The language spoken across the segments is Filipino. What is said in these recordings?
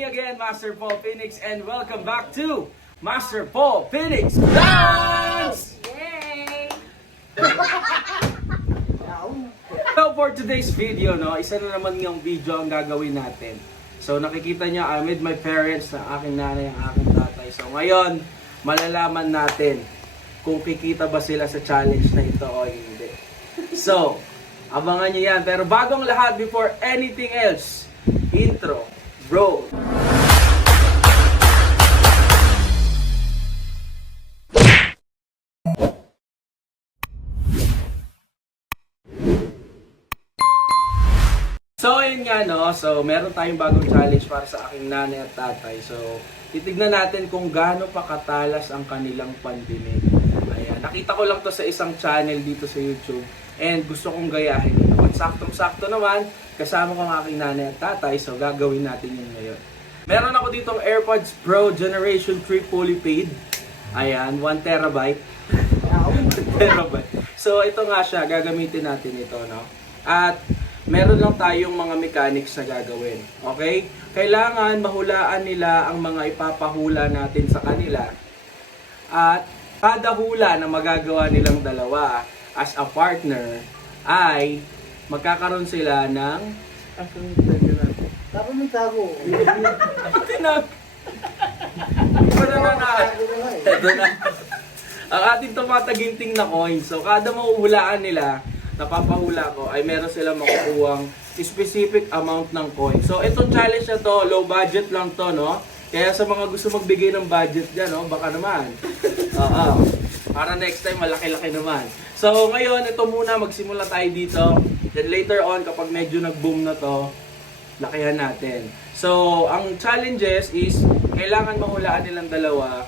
me again, Master Paul Phoenix, and welcome back to Master Paul Phoenix Dance! Yay! So for today's video, isa na naman yung video ang gagawin natin. So nakikita niyo, I'm with my parents, na aking nanay, ang aking tatay. So ngayon, malalaman natin kung kikita ba sila sa challenge na ito o hindi. So, abangan niyo yan. Pero bagong lahat, before anything else, intro, bro. So, ayun nga, So, meron tayong bagong challenge para sa aking nanay at tatay. So, titignan natin kung gaano pa katalas ang kanilang pandinig. Ayan. Nakita ko lang to sa isang channel dito sa YouTube. And gusto kong gayahin ito. At saktong-sakto naman, kasama ko ang aking nanay at tatay. So, gagawin natin yun ngayon. Meron ako ditong AirPods Pro Generation 3 Fully Paid. Ayan, 1 terabyte. 1 terabyte. So, ito nga siya. Gagamitin natin ito, At, meron lang tayong mga mechanics na gagawin. Okay? Kailangan mahulaan nila ang mga ipapahula natin sa kanila. At kada hula na magagawa nilang dalawa as a partner ay magkakaroon sila ng... Tapos may tago. Tinag! Ito na. Ang ating tumataginting na coin. So kada mahuhulaan nila, napapahula ko, ay meron silang makukuhang specific amount ng coin. So, itong challenge na to, low budget lang to, Kaya sa mga gusto magbigay ng budget dyan, baka naman. Para next time, malaki-laki naman. So, ngayon, ito muna, magsimula tayo dito. Then later on, kapag medyo nag-boom na to, lakihan natin. So, ang challenges is, kailangan mahulaan nilang dalawa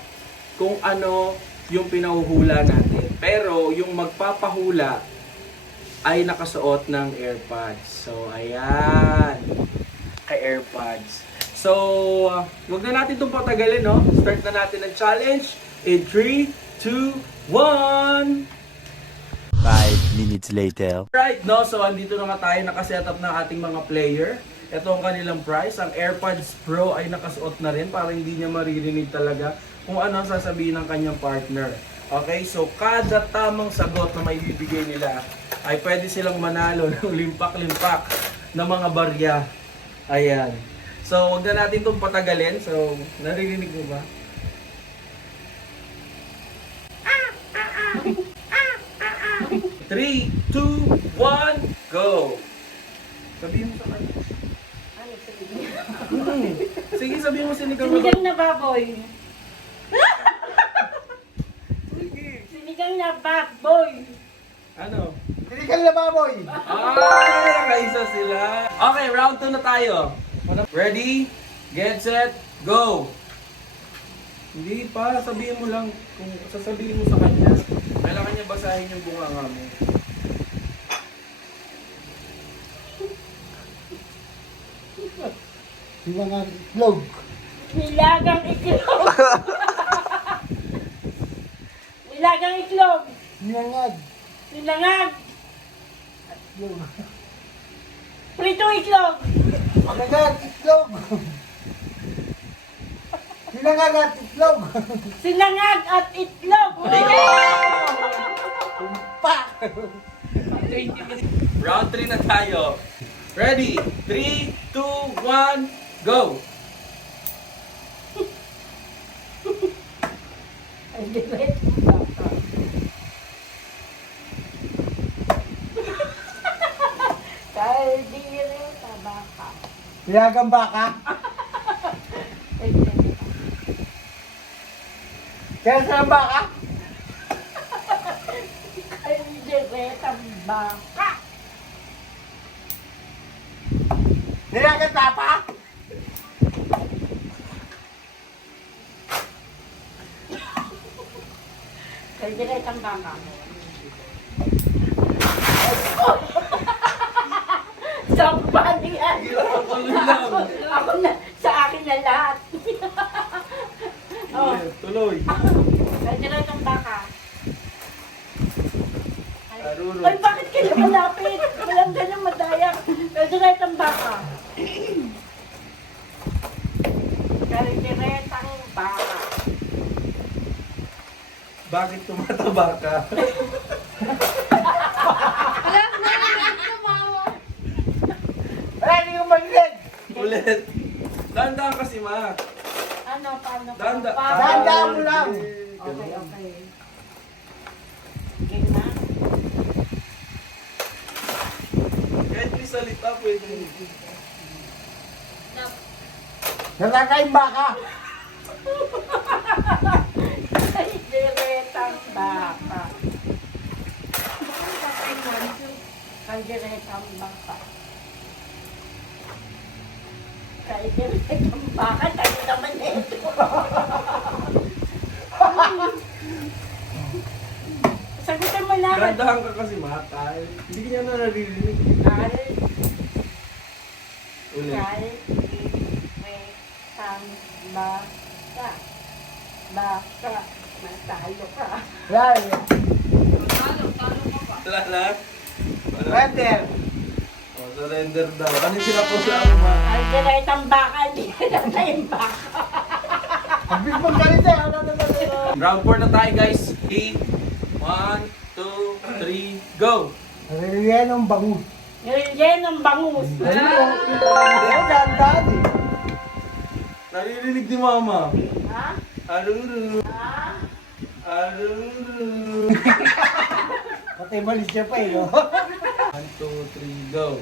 kung ano yung pinahuhula natin. Pero, yung magpapahula, ay nakasuot ng AirPods. So, ayan. Ka-AirPods. So, wag na natin itong patagalin, Start na natin ang challenge in 3, 2, 1! 5 minutes later. Right, So, andito na nga tayo. Nakasetup ng ating mga player. Ito ang kanilang price. Ang AirPods Pro ay nakasuot na rin para hindi niya maririnig talaga kung ano ang sasabihin ng kanyang partner. Okay, so kada tamang sagot na may bibigay nila ay pwede silang manalo ng limpak-limpak na mga barya. Ayan. So, wag na natin itong patagalin. So, naririnig mo ba? Three, 2, 1, go! Sabihin mo sa kanya. Ano sabihin? Sige, sabihin mo sinigang na Sinigang na baboy. Sige. Sinigang na baboy. Ano? Tinigal na baboy! Nakaisa sila. Okay, round 2 na tayo. Ready, get set, go! Hindi pa, sabihin mo lang kung sasabihin mo sa kanya. Kailangan niya basahin yung bunganga mo. Silangan itlog. Nilagang itlog. Nilagang itlog. Nilangag. Nilangag. Itlog. Prito itlog. Nilangag itlog. Nilangag at itlog. Sinangag at itlog. Tumpa! Round 3 na tayo. Ready, 3, 2, 1, go! Ay, di ba ito? Kaldire tabaka. Nilagang baka. Kaya saan baka? Kaldire tabaka. Nilagang tapa? Kaldire tabaka. Sampan yan. Ako na, sa akin na lahat. Oh, Tuloy. kaldire tabaka. Aruro. Ay, bakit kayo malapit? Walang ganang madaya. Kaldire tabaka. Kalderetang baka. Bakit tumataba ka? Wala, hindi ko marinig. Ulit. Dahan-dahan kasi, ma. Ano, paano ka? Danda- Dahan-dahan mo lang. Okay, okay. Game na? Kahit may salita, pwede. Nalakay baka. Kalderetang baka. Kalderetang baka. Kalderetang baka. Tayo naman ito. Sagutin mo na. Dahan-dahan ka kasi, ma. Hindi niya na naririnig. Ulit. Kalderetang baka. Baka. Matalo ka. Wala. Wala na? Wala. Render. Oh, surrender daw. Ano sila po sa ma? Kalderetang baka. Hindi na tayong baka. Ang bigmang galit eh. Ano na na. Round 4 na tayo, guys. 8, 1, 2, 3, go! Naliliyan ang bangus. Yan ang bangus. Dahan-dahan eh. Naririnig ni mama. Ha? Aruru. Ha? Aruru. Patay malis siya pa eh. No? 1, 2, 3, go!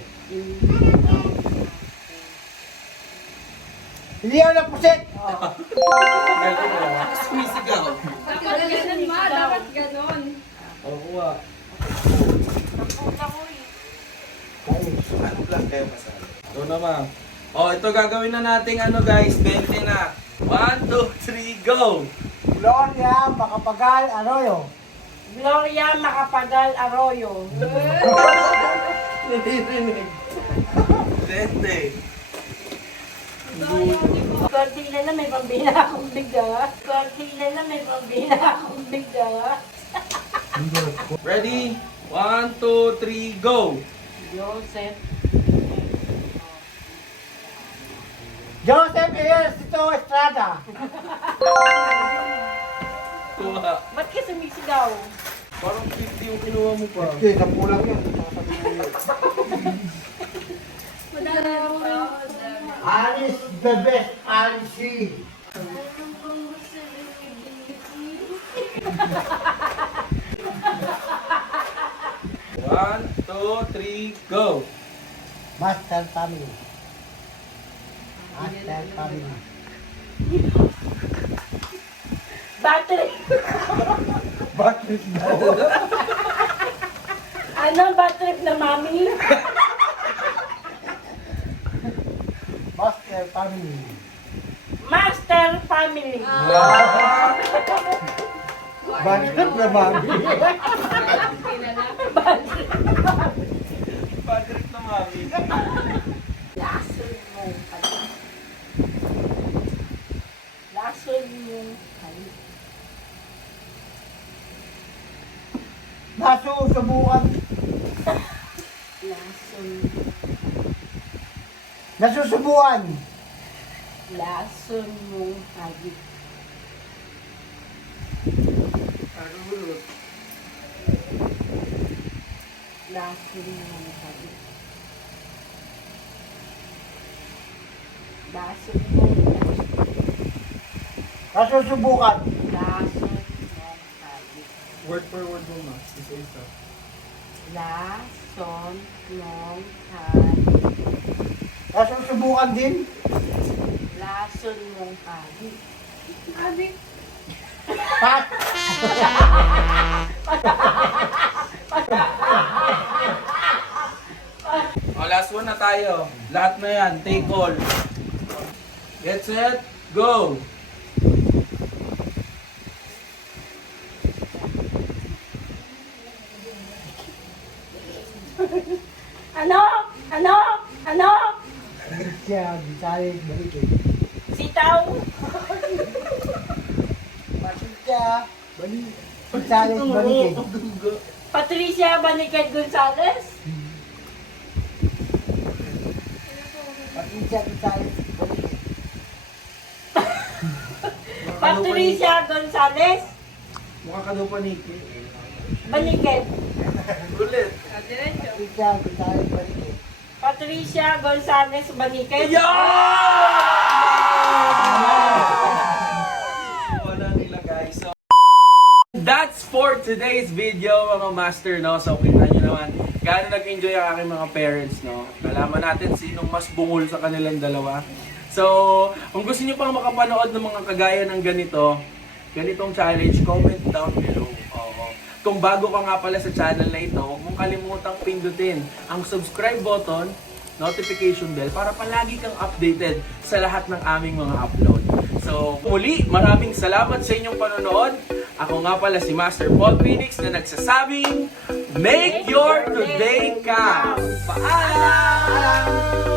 Hindi ako napusit. Galing mo. Sumisigaw. Dapat ganun ma, dapat ganun. Oo, kuha. Ano lang kayo masali? Ito naman. Oh, ito gagawin na nating ano guys, 20 na. 1, 2, 3, go! Gloria, Makapagal, Arroyo. Gloria Macapagal Arroyo. Naririnig. 20. Kortina na may pambina akong biga. Kortina na may pambina akong biga. Ready? 1, 2, 3, go! Joseph. Joseph Ejercito Estrada. Kuha. Ba't ka sumisigaw? Parang 50 yung kinuha mo pa. Okay, napulang yan. Madami mo. Alice the best, Alice. One, two, three, go! Master family. Master family. Battery. Bakit mo? Ano battery na mami? Master family. Master family. Bakit na mami? Bad trip na mami. Lason mo. Lason mo. Nasusubukan. Lason. Nasusubukan. Lason mo. Hagit. Arurut. Lason mo. Hagit. Lason mo. Nasusubukan. Lason mo. Hagit. Word per word mo ma. Isa-isa. Lason mo. Hagit. Nasusubukan din. Lason mo. Hagit. Adik. Pat. Oh, last one na tayo. Lahat na yan. Take all. Get set. Go! Ano? Ano? Ano? Siya, Bisaya, balik eh. Sitaw? Bakit siya? Balik. Bisaya, balik eh. Patricia Baniket Gonzales? Bakit siya, Bisaya, balik eh. Patricia Gonzales. Mukha ka daw paniki. Baliket. Ulit. Diretso. Pizza, Gonzales, Balikin. Patricia Gonzales Baliket. Wala nila guys. So, that's for today's video mga master, no? So kita nyo naman gaano nag-enjoy ang aking mga parents, no? Nalaman natin sinong mas bungol sa kanilang dalawa. So, kung gusto nyo pang makapanood ng mga kagaya ng ganitong challenge, comment down below. Oo. Kung bago ka nga pala sa channel na ito, huwag mong kalimutang pindutin ang subscribe button, notification bell para palagi kang updated sa lahat ng aming mga upload. So, muli, maraming salamat sa inyong panonood. Ako nga pala si Master Paul Phoenix na nagsasabing, make your today count! Paalam!